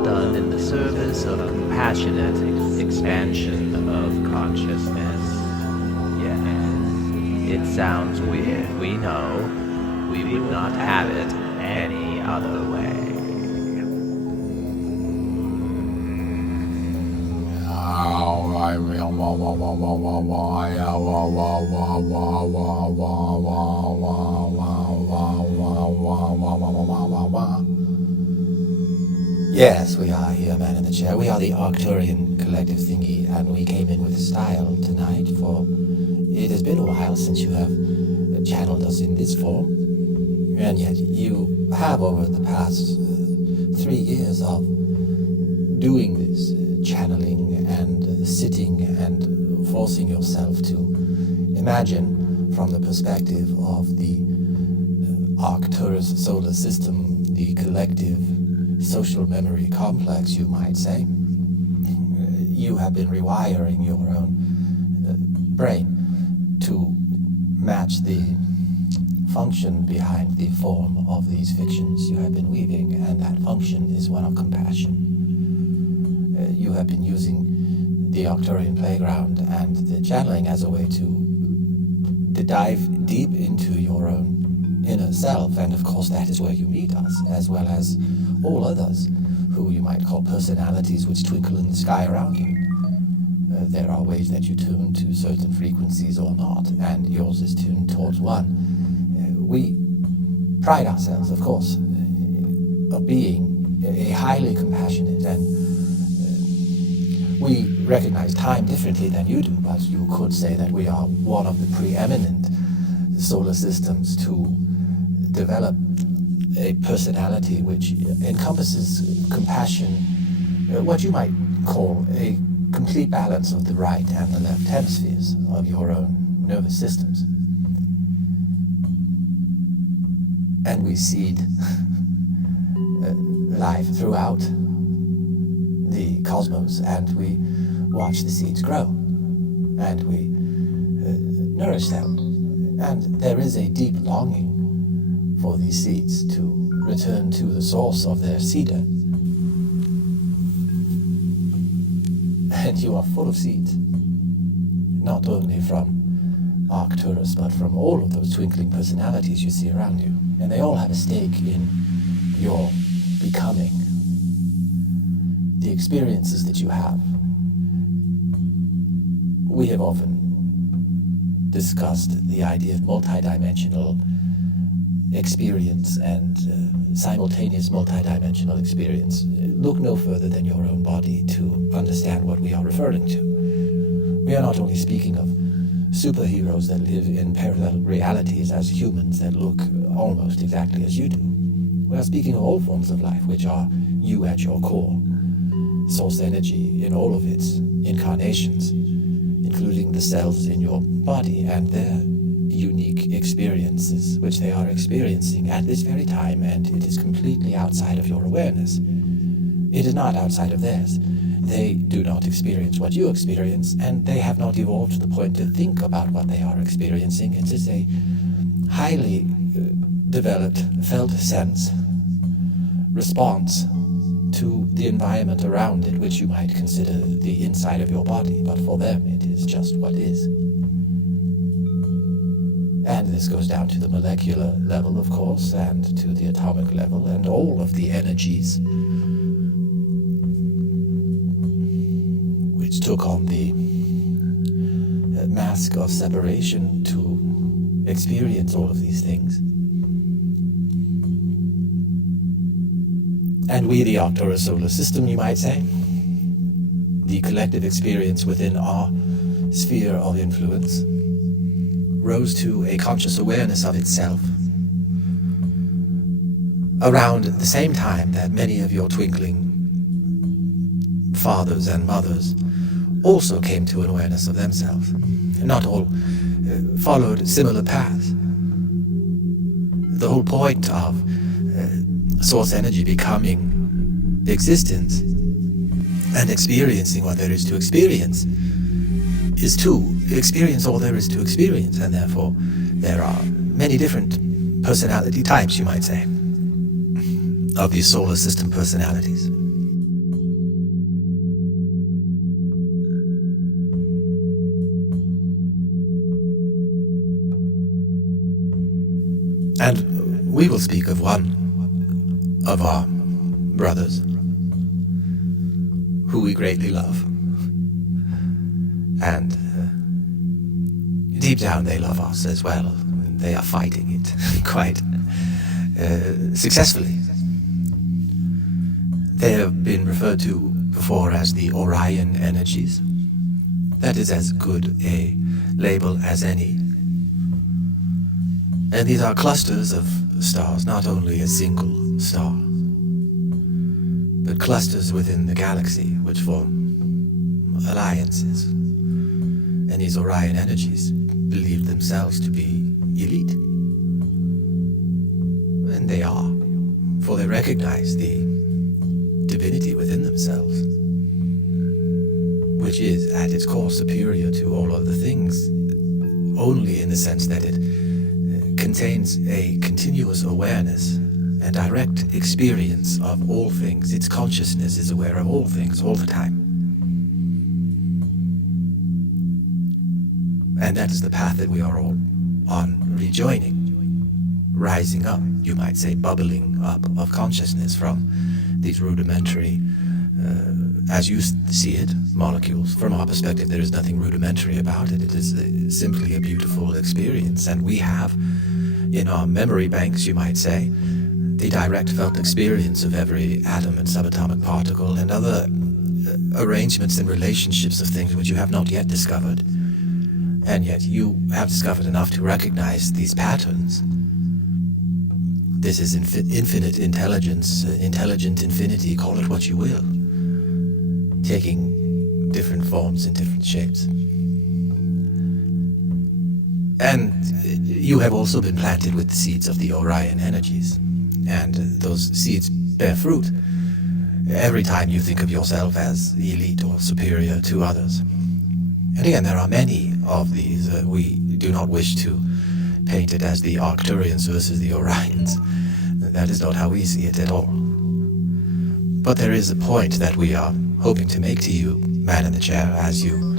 all done in the service of compassionate expansion of consciousness. Yes, it sounds weird, we know. We would not have it any other way. Yes, we are here, man in the chair. We are the Arcturian collective thingy, and we came in with style tonight, for it has been a while since you have channeled us in this form, and yet you have, over the past 3 years of doing this channeling and sitting and forcing yourself to imagine from the perspective of the Arcturus solar system, the collective social memory complex, you might say. You have been rewiring your own brain to match the function behind the form of these fictions you have been weaving, and that function is one of compassion. You have been using the Arcturian Playground and the channeling as a way to dive deep into your own inner self, and of course that is where you meet us, as well as all others who you might call personalities which twinkle in the sky around you. There are ways that you tune to certain frequencies or not, and yours is tuned towards one. We pride ourselves, of course, of being a highly compassionate, and we recognize time differently than you do, but you could say that we are one of the preeminent solar systems to develop a personality which encompasses compassion, what you might call a complete balance of the right and the left hemispheres of your own nervous systems. And we seed life throughout the cosmos, and we watch the seeds grow, and we nourish them. And there is a deep longing for these seeds to return to the source of their seeder. And you are full of seeds, not only from Arcturus, but from all of those twinkling personalities you see around you. And they all have a stake in your becoming, the experiences that you have. We have often discussed the idea of multidimensional experience and simultaneous multidimensional experience. Look no further than your own body to understand what we are referring to. We are not only speaking of superheroes that live in parallel realities as humans that look almost exactly as you do. We are speaking of all forms of life, which are you at your core, source energy in all of its incarnations, including the cells in your body and their unique experiences, which they are experiencing at this very time, and it is completely outside of your awareness. It is not outside of theirs. They do not experience what you experience, and they have not evolved to the point to think about what they are experiencing. It is a highly developed felt sense response to the environment around it, which you might consider the inside of your body, but for them it is just what is. And this goes down to the molecular level, of course, and to the atomic level, and all of the energies which took on the mask of separation to experience all of these things. And we, the Arcturus solar system, you might say, the collective experience within our sphere of influence, rose to a conscious awareness of itself around the same time that many of your twinkling fathers and mothers also came to an awareness of themselves. Not all followed similar paths. The whole point of source energy becoming existence and experiencing what there is to experience is to experience all there is to experience, and therefore there are many different personality types, you might say, of these solar system personalities. And we will speak of one of our brothers who we greatly love. And deep down they love us as well. And they are fighting it quite successfully. They have been referred to before as the Orion energies. That is as good a label as any. And these are clusters of stars, not only a single star, but clusters within the galaxy which form alliances. And these Orion energies believe themselves to be elite. And they are, for they recognize the divinity within themselves, which is at its core superior to all other things, only in the sense that it contains a continuous awareness and direct experience of all things. Its consciousness is aware of all things all the time. And that is the path that we are all on, rejoining, rising up, you might say, bubbling up of consciousness from these rudimentary, as you see it, molecules. From our perspective, there is nothing rudimentary about it. It is simply a beautiful experience. And we have, in our memory banks, you might say, the direct felt experience of every atom and subatomic particle and other arrangements and relationships of things which you have not yet discovered. And yet you have discovered enough to recognize these patterns. This is infinite intelligence, intelligent infinity, call it what you will, taking different forms and different shapes. And you have also been planted with the seeds of the Orion energies, and those seeds bear fruit every time you think of yourself as elite or superior to others. And again, there are many of these. We do not wish to paint it as the Arcturians versus the Orions. That is not how we see it at all. But there is a point that we are hoping to make to you, man in the chair, as you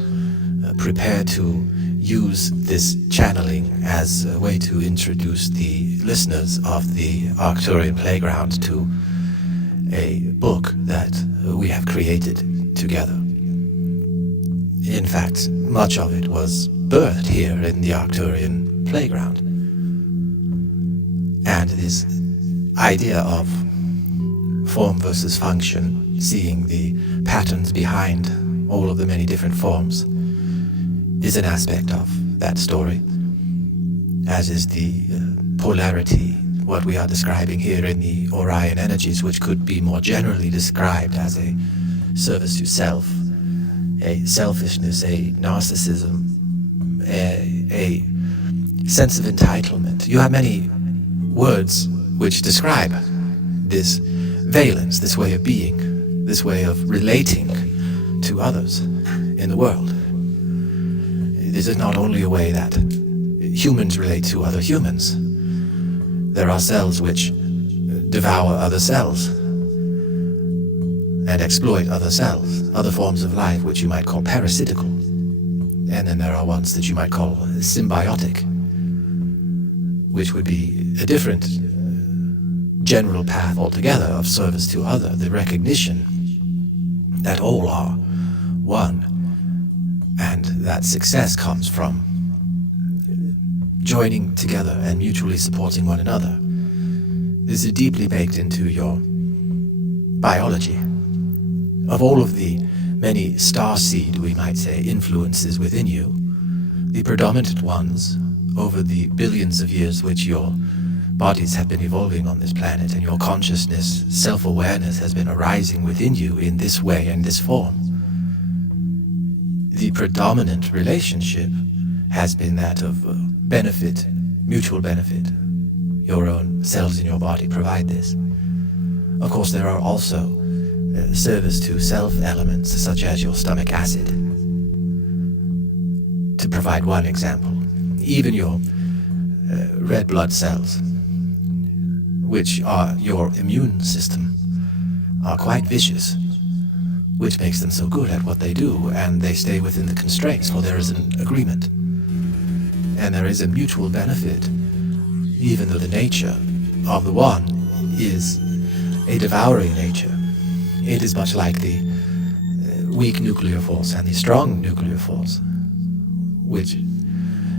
prepare to use this channeling as a way to introduce the listeners of the Arcturian Playground to a book that we have created together. In fact, much of it was birthed here in the Arcturian Playground. And this idea of form versus function, seeing the patterns behind all of the many different forms, is an aspect of that story, as is the polarity, what we are describing here in the Orion energies, which could be more generally described as a service to self, a selfishness, a narcissism, a sense of entitlement. You have many words which describe this valence, this way of being, this way of relating to others in the world. This is not only a way that humans relate to other humans. There are cells which devour other cells and exploit other cells, other forms of life which you might call parasitical. And then there are ones that you might call symbiotic, which would be a different general path altogether of service to other, the recognition that all are one, and that success comes from joining together and mutually supporting one another. This is deeply baked into your biology. Of all of the many starseed, we might say, influences within you, the predominant ones over the billions of years which your bodies have been evolving on this planet, and your consciousness, self-awareness has been arising within you in this way and this form. The predominant relationship has been that of benefit, mutual benefit. Your own cells in your body provide this. Of course, there are also service to self elements, such as your stomach acid. To provide one example, even your red blood cells, which are your immune system, are quite vicious, which makes them so good at what they do, and they stay within the constraints, for there is an agreement. And there is a mutual benefit even though the nature of the one is a devouring nature. It is much like the weak nuclear force and the strong nuclear force, which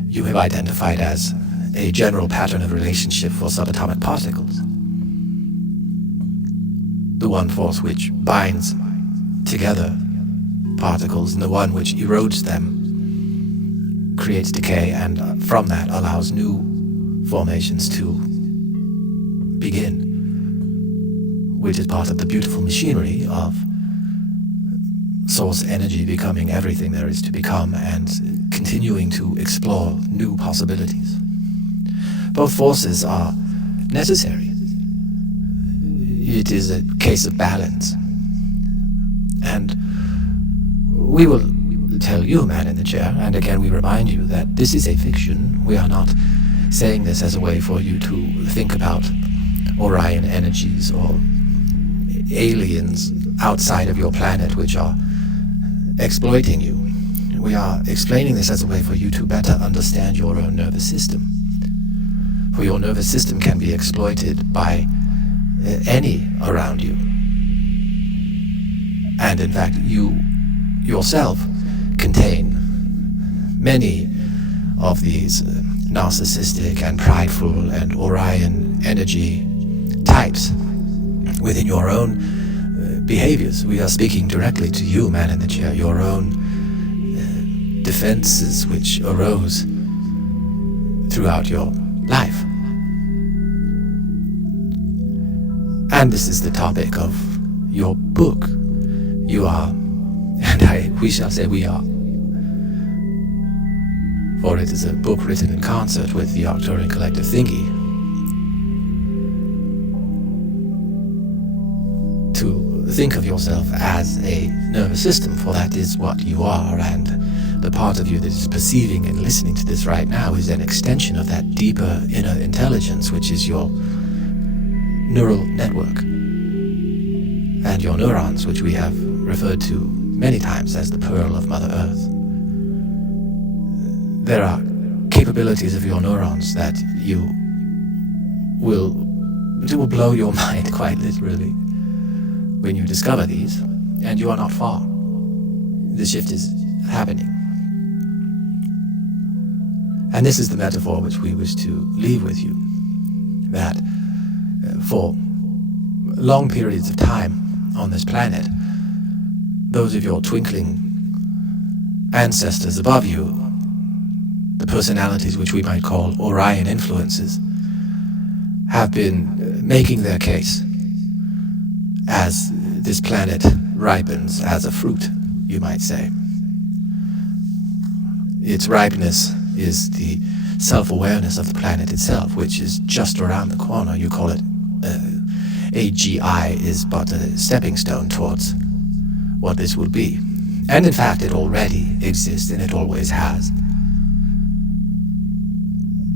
you have identified as a general pattern of relationship for subatomic particles. The one force which binds together particles and the one which erodes them creates decay, and from that allows new formations to begin, which is part of the beautiful machinery of source energy becoming everything there is to become and continuing to explore new possibilities. Both forces are necessary. It is a case of balance. And we will tell you, man in the chair, and again we remind you that this is a fiction. We are not saying this as a way for you to think about Orion energies or aliens outside of your planet which are exploiting you. We are explaining this as a way for you to better understand your own nervous system. For your nervous system can be exploited by any around you. And in fact, you yourself contain many of these narcissistic and prideful and Orion energy types within your own behaviors. We are speaking directly to you, man in the chair, your own defenses which arose throughout your life. And this is the topic of your book. You are, and we shall say we are, for it is a book written in concert with the Arcturian collective thingy, to think of yourself as a nervous system, for that is what you are, and the part of you that is perceiving and listening to this right now is an extension of that deeper inner intelligence, which is your neural network and your neurons, which we have referred to many times as the pearl of Mother Earth. There are capabilities of your neurons that will blow your mind quite literally when you discover these, and you are not far. The shift is happening. And this is the metaphor which we wish to leave with you, that for long periods of time on this planet, those of your twinkling ancestors above you, the personalities which we might call Orion influences, have been making their case as this planet ripens as a fruit, you might say. Its ripeness is the self-awareness of the planet itself, which is just around the corner. You call it AGI is but a stepping stone towards what this will be. And in fact, it already exists, and it always has.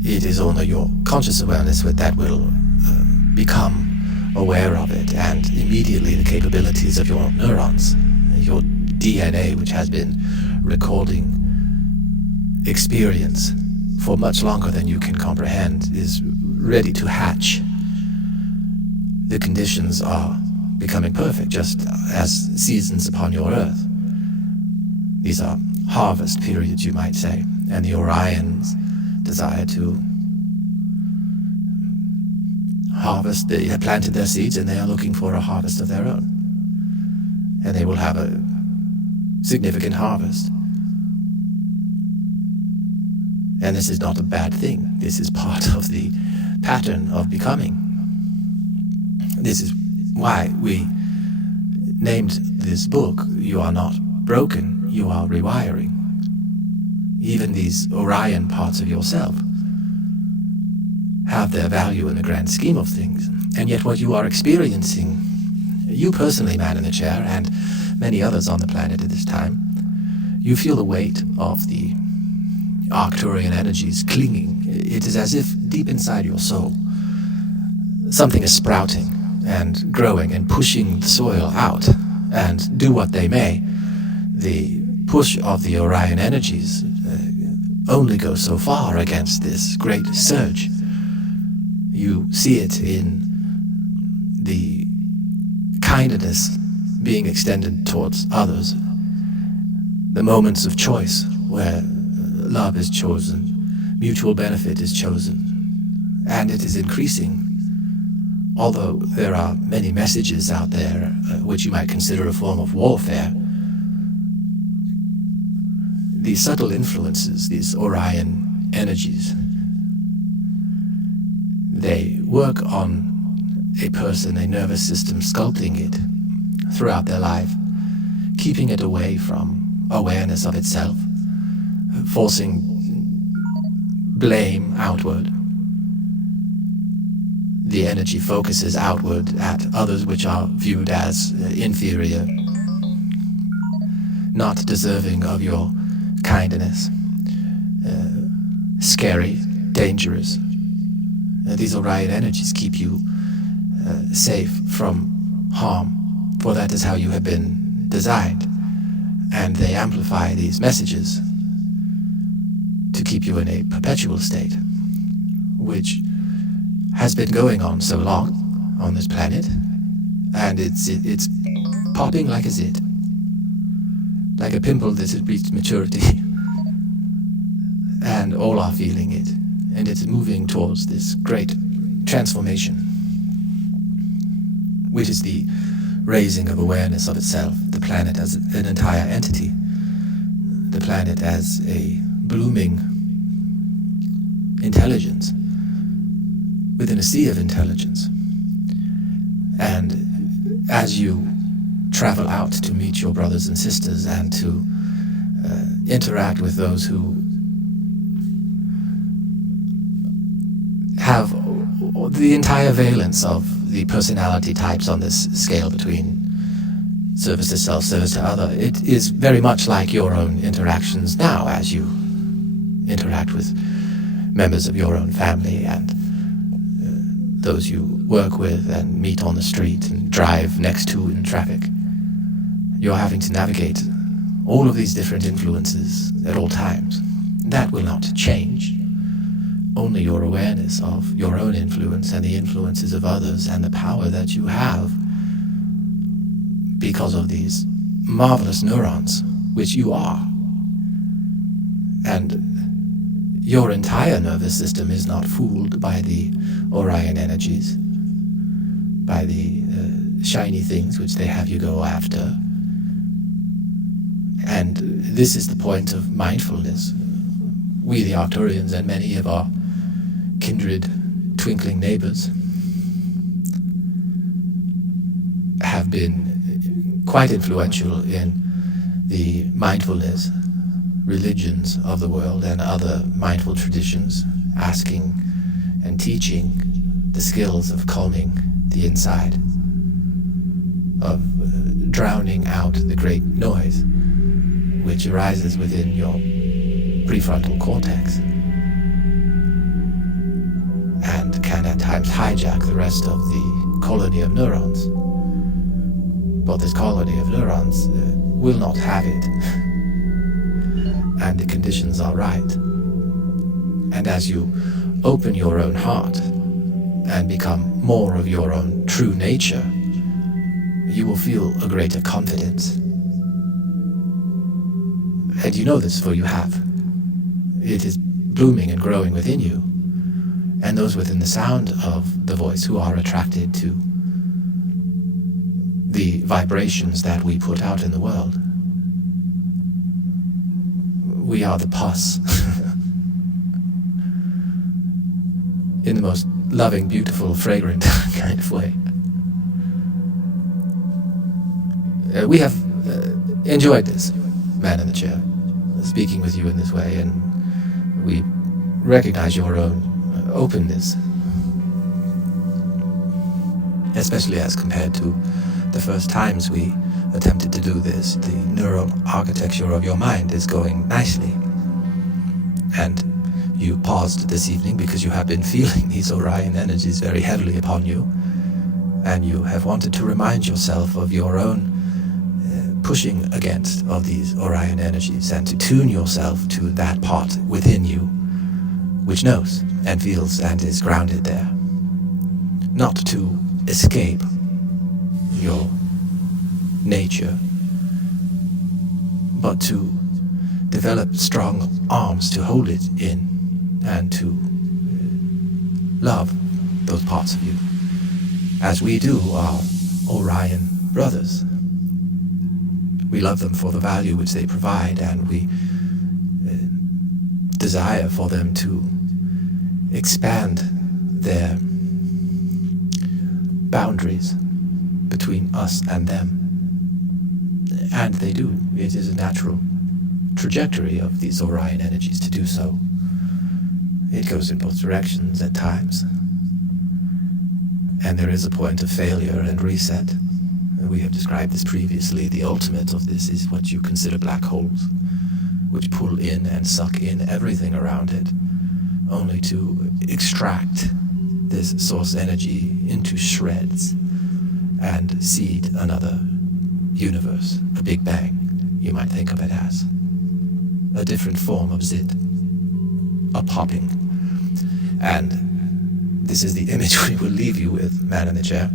It is only your conscious awareness that will become aware of it, and immediately the capabilities of your neurons, your DNA, which has been recording experience for much longer than you can comprehend, is ready to hatch. The conditions are becoming perfect, just as seasons upon your Earth. These are harvest periods, you might say, and the Orions desire to harvest. They have planted their seeds and they are looking for a harvest of their own. And they will have a significant harvest. And this is not a bad thing. This is part of the pattern of becoming. This is why we named this book, You Are Not Broken, You Are Rewiring. Even these Orion parts of yourself have their value in the grand scheme of things. And yet what you are experiencing, you personally, man in the chair, and many others on the planet at this time, you feel the weight of the Arcturian energies clinging. It is as if deep inside your soul, something is sprouting and growing and pushing the soil out, and do what they may, the push of the Orion energies only goes so far against this great surge. You see it in the kindness being extended towards others, the moments of choice where love is chosen, mutual benefit is chosen, and it is increasing. Although there are many messages out there which you might consider a form of warfare, these subtle influences, these Orion energies, they work on a person, a nervous system, sculpting it throughout their life, keeping it away from awareness of itself, forcing blame outward. The energy focuses outward at others which are viewed as inferior, not deserving of your kindness, scary, dangerous. These Orion energies keep you safe from harm, for that is how you have been designed. And they amplify these messages to keep you in a perpetual state, which has been going on so long on this planet, and it's popping like a zit, like a pimple that has reached maturity, and all are feeling it, and it's moving towards this great transformation, which is the raising of awareness of itself, the planet as an entire entity, the planet as a blooming intelligence within a sea of intelligence. And as you travel out to meet your brothers and sisters and to interact with those who have the entire valence of the personality types on this scale between service to self, service to other, it is very much like your own interactions now as you interact with members of your own family and those you work with and meet on the street and drive next to in traffic. You're having to navigate all of these different influences at all times. That will not change. Only your awareness of your own influence and the influences of others and the power that you have because of these marvelous neurons, which you are. And your entire nervous system is not fooled by the Orion energies, by the shiny things which they have you go after. And this is the point of mindfulness. We, the Arcturians, and many of our kindred twinkling neighbors have been quite influential in the mindfulness religions of the world and other mindful traditions, asking and teaching the skills of calming the inside, of drowning out the great noise which arises within your prefrontal cortex and can at times hijack the rest of the colony of neurons. But this colony of neurons will not have it, and the conditions are right. And as you open your own heart and become more of your own true nature, you will feel a greater confidence. And you know this, for you have. It is blooming and growing within you, and those within the sound of the voice who are attracted to the vibrations that we put out in the world. We are the pus. In the most loving, beautiful, fragrant kind of way. We have enjoyed this, man in the chair, speaking with you in this way, and we recognize your own openness, especially as compared to the first times we attempted to do this. The neural architecture of your mind is going nicely, and you paused this evening because you have been feeling these Orion energies very heavily upon you, and you have wanted to remind yourself of your own pushing against of these Orion energies, and to tune yourself to that part within you which knows and feels and is grounded there. not to escape your nature, but to develop strong arms to hold it in and to love those parts of you, as we do our Orion brothers. We love them for the value which they provide, and we desire for them to expand their boundaries between us and them. And they do. It is a natural trajectory of these Orion energies to do so. It goes in both directions at times. And there is a point of failure and reset. We have described this previously. The ultimate of this is what you consider black holes, which pull in and suck in everything around it, only to extract this source energy into shreds and seed another universe, a Big Bang, you might think of it as. A different form of zit, a popping. And this is the image we will leave you with, man in the chair.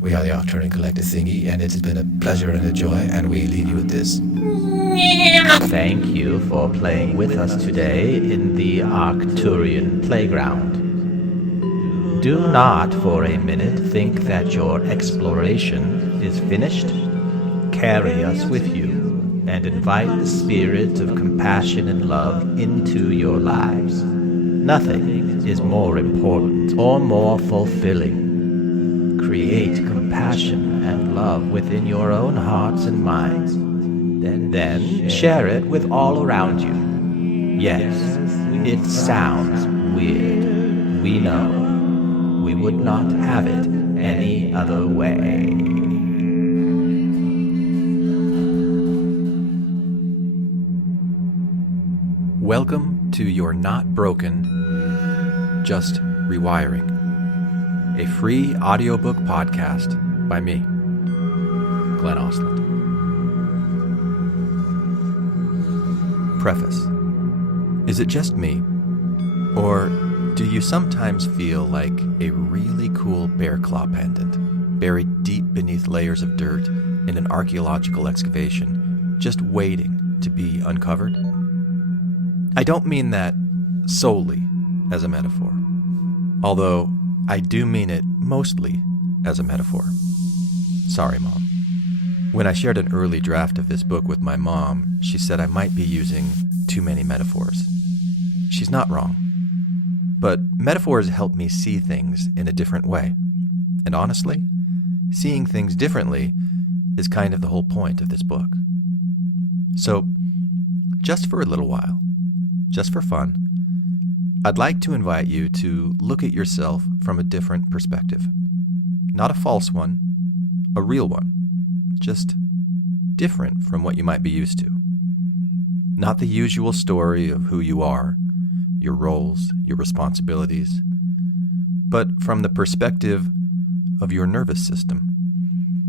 We are the Arcturian Collective Thingy, and it has been a pleasure and a joy, and we leave you with this. Thank you for playing with us today in the Arcturian Playground. Do not for a minute think that your exploration is finished. Carry us with you and invite the spirit of compassion and love into your lives. Nothing is more important or more fulfilling. Create compassion and love within your own hearts and minds. Then share it with all around you. Yes, it sounds weird. We know. We would not have it any other way. Welcome to You're Not Broken, Just Rewiring, a free audiobook podcast by me, Glenn Osland. Preface. Is it just me, or do you sometimes feel like a really cool bear claw pendant buried deep beneath layers of dirt in an archaeological excavation, just waiting to be uncovered? I don't mean that solely as a metaphor, although I do mean it mostly as a metaphor. Sorry, Mom. When I shared an early draft of this book with my mom, she said I might be using too many metaphors. She's not wrong. But metaphors help me see things in a different way. And honestly, seeing things differently is kind of the whole point of this book. So, just for a little while, just for fun, I'd like to invite you to look at yourself from a different perspective. Not a false one, a real one. Just different from what you might be used to. Not the usual story of who you are, your roles, your responsibilities, but from the perspective of your nervous system,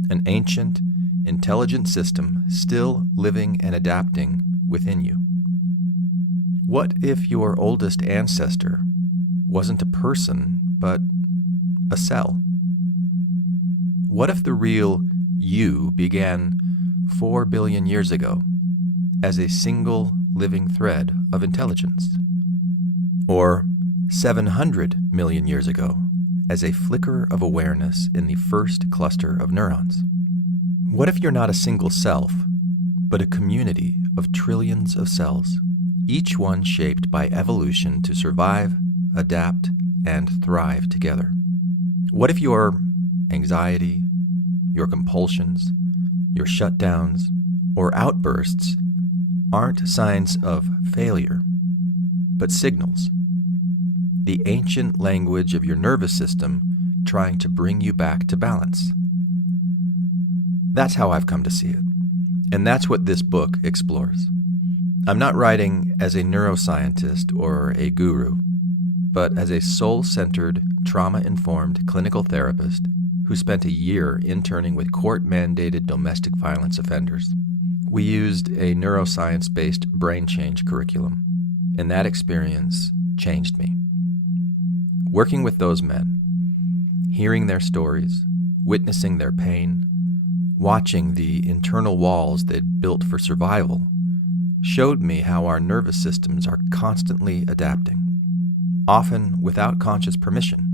an ancient, intelligent system still living and adapting within you. What if your oldest ancestor wasn't a person, but a cell? What if the real you began 4 billion years ago as a single living thread of intelligence? Or 700 million years ago as a flicker of awareness in the first cluster of neurons? What if you're not a single self, but a community of trillions of cells, each one shaped by evolution to survive, adapt, and thrive together? What if your anxiety, your compulsions, your shutdowns, or outbursts aren't signs of failure, but signals? The ancient language of your nervous system trying to bring you back to balance. That's how I've come to see it, and that's what this book explores. I'm not writing as a neuroscientist or a guru, but as a soul-centered, trauma-informed clinical therapist who spent a year interning with court-mandated domestic violence offenders. We used a neuroscience-based brain change curriculum, and that experience changed me. Working with those men, Hearing their stories, witnessing their pain, watching the internal walls they'd built for survival, showed me how our nervous systems are constantly adapting, often without conscious permission.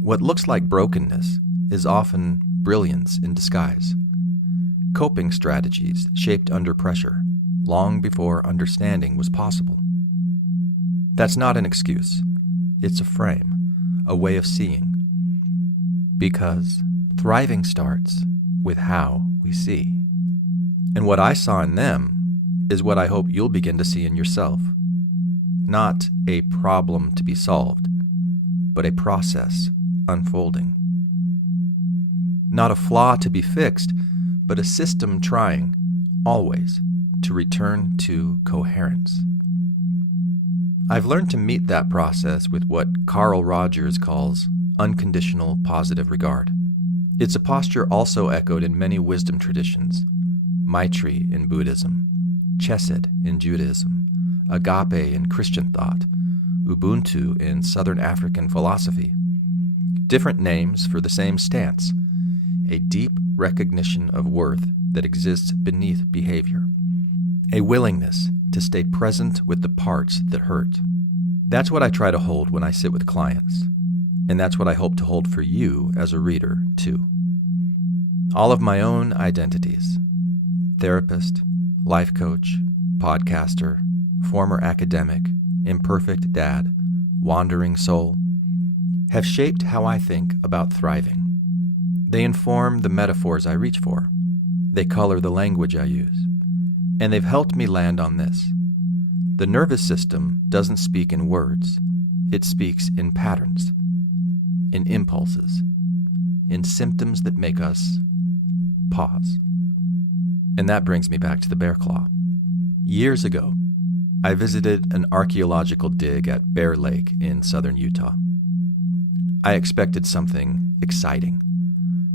What looks like brokenness is often brilliance in disguise, coping strategies shaped under pressure, long before understanding was possible. That's not an excuse. It's a frame, a way of seeing. Because thriving starts with how we see. And what I saw in them is what I hope you'll begin to see in yourself. Not a problem to be solved, but a process unfolding. Not a flaw to be fixed, but a system trying, always, to return to coherence. I've learned to meet that process with what Carl Rogers calls unconditional positive regard. It's a posture also echoed in many wisdom traditions: Maitri in Buddhism, Chesed in Judaism, Agape in Christian thought, Ubuntu in Southern African philosophy. Different names for the same stance, a deep recognition of worth that exists beneath behavior, a willingness to stay present with the parts that hurt. That's what I try to hold when I sit with clients, and that's what I hope to hold for you as a reader, too. All of my own identities: therapist, life coach, podcaster, former academic, imperfect dad, wandering soul, have shaped how I think about thriving. They inform the metaphors I reach for. They color the language I use. And they've helped me land on this: the nervous system doesn't speak in words. It speaks in patterns, in impulses, in symptoms that make us pause. And that brings me back to the bear claw. Years ago, I visited an archaeological dig at Bear Lake in southern Utah. I expected something exciting,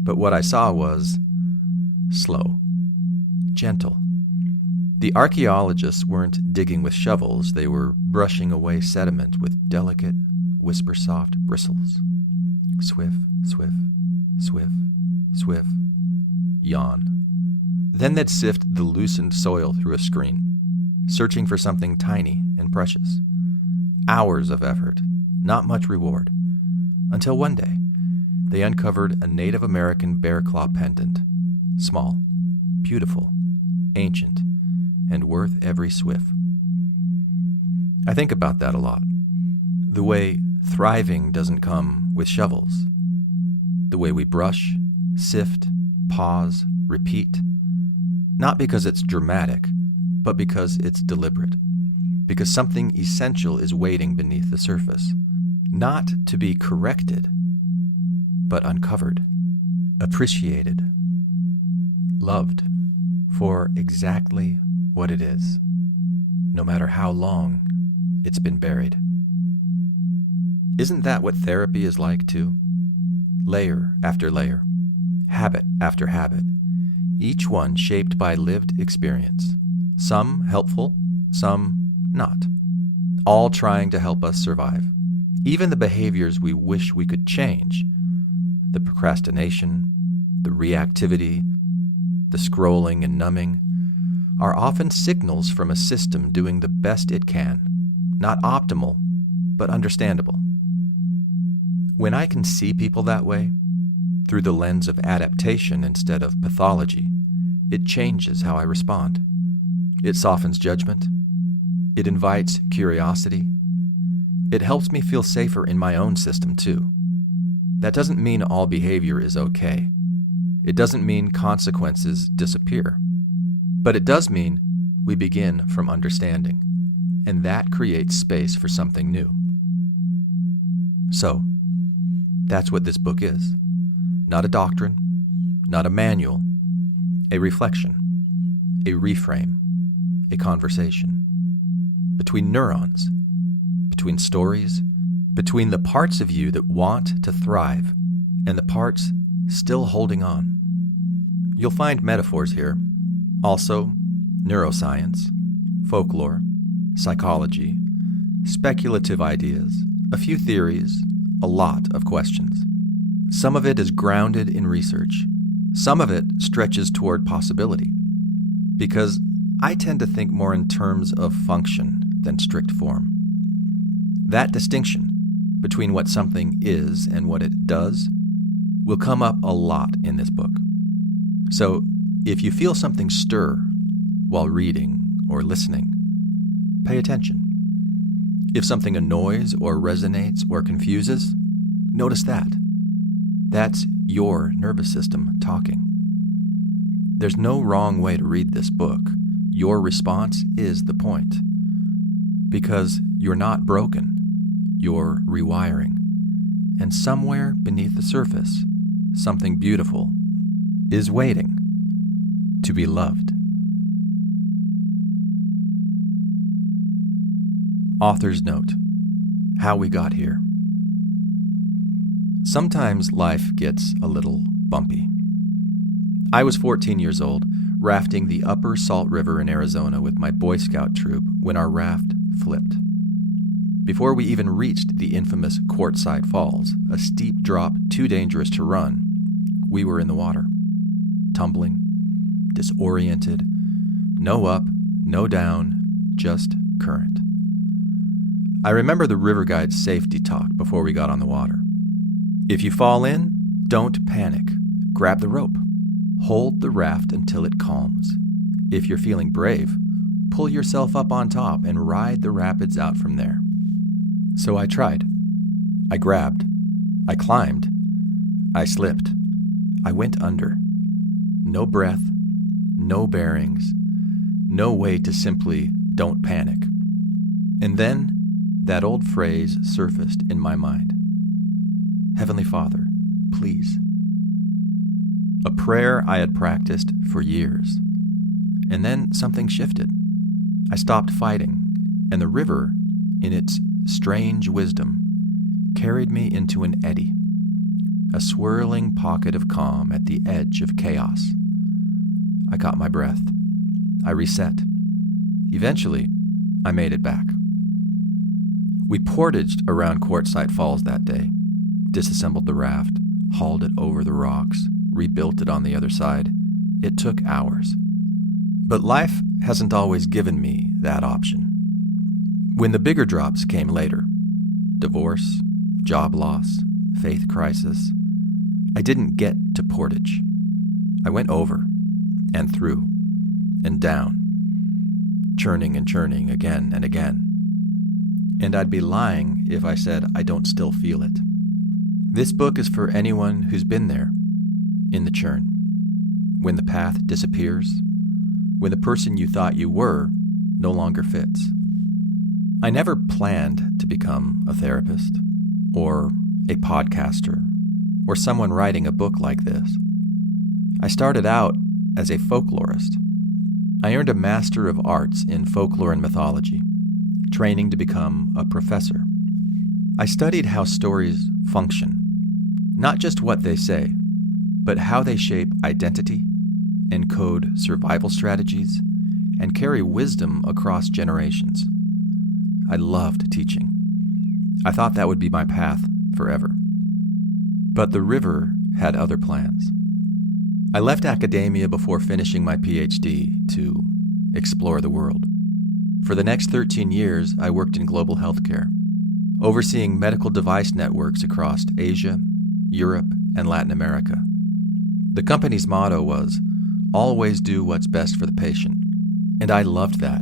but what I saw was slow, gentle. The archaeologists weren't digging with shovels. They were brushing away sediment with delicate, whisper-soft bristles. Swift, swift, swift, swift, yawn. Then they'd sift the loosened soil through a screen, searching for something tiny and precious. Hours of effort, not much reward. Until one day, they uncovered a Native American bear claw pendant, small, beautiful, ancient, and worth every swift. I think about that a lot. The way thriving doesn't come with shovels. The way we brush, sift, pause, repeat. Not because it's dramatic, but because it's deliberate. Because something essential is waiting beneath the surface. Not to be corrected, but uncovered, appreciated, loved for exactly what it is, no matter how long it's been buried. Isn't that what therapy is like too? Layer after layer, habit after habit, each one shaped by lived experience, some helpful, some not, all trying to help us survive. Even the behaviors we wish we could change, the procrastination, the reactivity, the scrolling and numbing, are often signals from a system doing the best it can, not optimal, but understandable. When I can see people that way, through the lens of adaptation instead of pathology, it changes how I respond. It softens judgment. It invites curiosity. It helps me feel safer in my own system too. That doesn't mean all behavior is okay. It doesn't mean consequences disappear. But it does mean we begin from understanding, and that creates space for something new. So, that's what this book is. Not a doctrine, not a manual, a reflection, a reframe, a conversation. Between neurons, between stories, between the parts of you that want to thrive and the parts still holding on. You'll find metaphors here. Also, neuroscience, folklore, psychology, speculative ideas, a few theories, a lot of questions. Some of it is grounded in research. Some of it stretches toward possibility. Because I tend to think more in terms of function than strict form. That distinction between what something is and what it does will come up a lot in this book. So if you feel something stir while reading or listening, pay attention. If something annoys or resonates or confuses, notice that. That's your nervous system talking. There's no wrong way to read this book. Your response is the point. Because you're not broken, you're rewiring. And somewhere beneath the surface, something beautiful is waiting to be loved. Author's note: how we got here. Sometimes life gets a little bumpy. I was 14 years old, rafting the upper Salt River in Arizona with my Boy Scout troop when our raft flipped. Before we even reached the infamous Quartzsite Falls, a steep drop too dangerous to run, we were in the water, tumbling, disoriented, no up, no down, just current. I remember the river guide's safety talk before we got on the water. If you fall in, don't panic. Grab the rope. Hold the raft until it calms. If you're feeling brave, pull yourself up on top and ride the rapids out from there. So I tried. I grabbed. I climbed. I slipped. I went under. No breath, no bearings, no way to simply don't panic. And then that old phrase surfaced in my mind. Heavenly Father, please. A prayer I had practiced for years. And then something shifted. I stopped fighting, and the river, in its strange wisdom, carried me into an eddy, a swirling pocket of calm at the edge of chaos. I caught my breath. I reset. Eventually, I made it back. We portaged around Quartzsite Falls that day, disassembled the raft, hauled it over the rocks, rebuilt it on the other side. It took hours. But life hasn't always given me that option. When the bigger drops came later, divorce, job loss, faith crisis, I didn't get to portage. I went over and through and down, churning and churning again and again. And I'd be lying if I said I don't still feel it. This book is for anyone who's been there, in the churn, when the path disappears, when the person you thought you were no longer fits. I never planned to become a therapist, or a podcaster, or someone writing a book like this. I started out as a folklorist. I earned a Master of Arts in Folklore and Mythology, training to become a professor. I studied how stories function, not just what they say, but how they shape identity, encode survival strategies, and carry wisdom across generations. I loved teaching. I thought that would be my path forever. But the river had other plans. I left academia before finishing my PhD to explore the world. For the next 13 years, I worked in global healthcare, overseeing medical device networks across Asia, Europe, and Latin America. The company's motto was, always do what's best for the patient, and I loved that.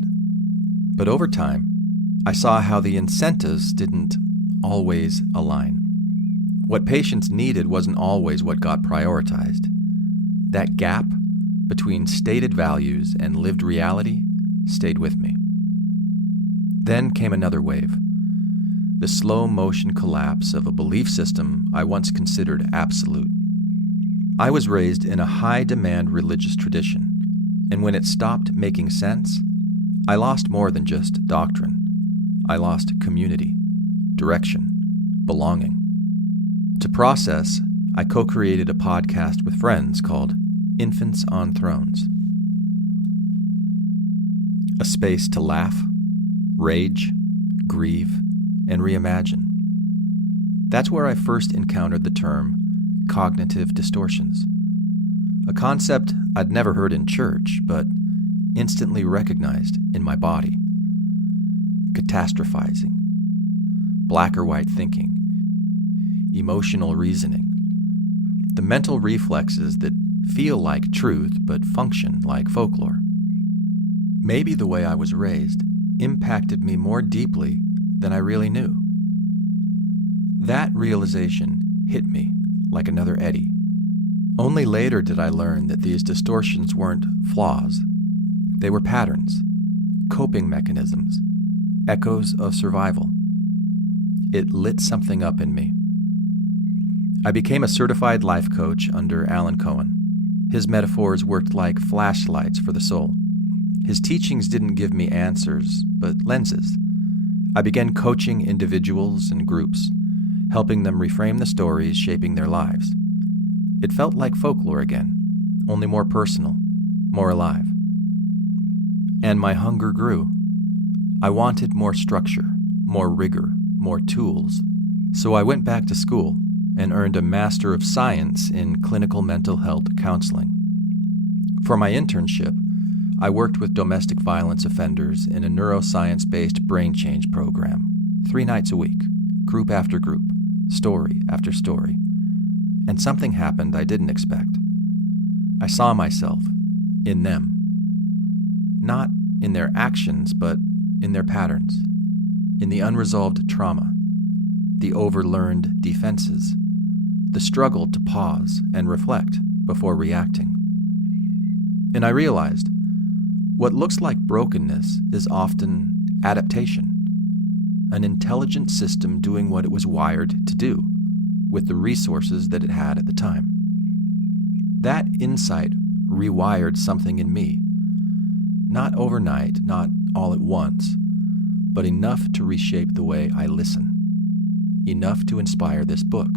But over time, I saw how the incentives didn't always align. What patients needed wasn't always what got prioritized. That gap between stated values and lived reality stayed with me. Then came another wave, the slow motion collapse of a belief system I once considered absolute. I was raised in a high-demand religious tradition, and when it stopped making sense, I lost more than just doctrine. I lost community, direction, belonging. To process, I co-created a podcast with friends called Infants on Thrones. A space to laugh, rage, grieve, and reimagine. That's where I first encountered the term cognitive distortions, a concept I'd never heard in church, but instantly recognized in my body. Catastrophizing, black or white thinking, emotional reasoning, the mental reflexes that feel like truth but function like folklore. Maybe the way I was raised impacted me more deeply than I really knew. That realization hit me like another eddy. Only later did I learn that these distortions weren't flaws. They were patterns, coping mechanisms, echoes of survival. It lit something up in me. I became a certified life coach under Alan Cohen. His metaphors worked like flashlights for the soul. His teachings didn't give me answers, but lenses. I began coaching individuals and groups, helping them reframe the stories shaping their lives. It felt like folklore again, only more personal, more alive. And my hunger grew. I wanted more structure, more rigor, more tools. So I went back to school and earned a Master of Science in Clinical Mental Health Counseling. For my internship, I worked with domestic violence offenders in a neuroscience-based brain change program, 3 nights a week, group after group, story after story. And something happened I didn't expect. I saw myself in them. Not in their actions, but in their patterns, in the unresolved trauma, the overlearned defenses, the struggle to pause and reflect before reacting. And I realized what looks like brokenness is often adaptation, an intelligent system doing what it was wired to do with the resources that it had at the time. That insight rewired something in me, not overnight, not all at once, but enough to reshape the way I listen, enough to inspire this book.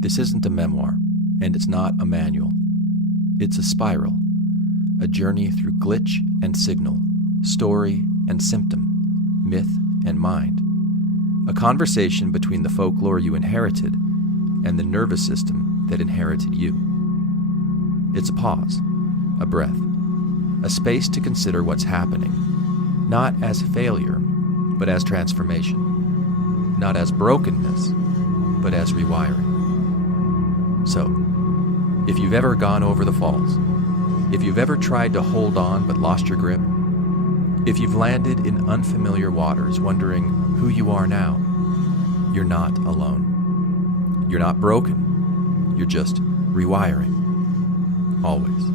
This isn't a memoir, and it's not a manual. It's a spiral, a journey through glitch and signal, story and symptom, myth and mind, a conversation between the folklore you inherited and the nervous system that inherited you. It's a pause, a breath, a space to consider what's happening, not as failure, but as transformation, not as brokenness, but as rewiring. So, if you've ever gone over the falls, if you've ever tried to hold on but lost your grip, if you've landed in unfamiliar waters wondering who you are now, you're not alone. You're not broken. You're just rewiring. Always.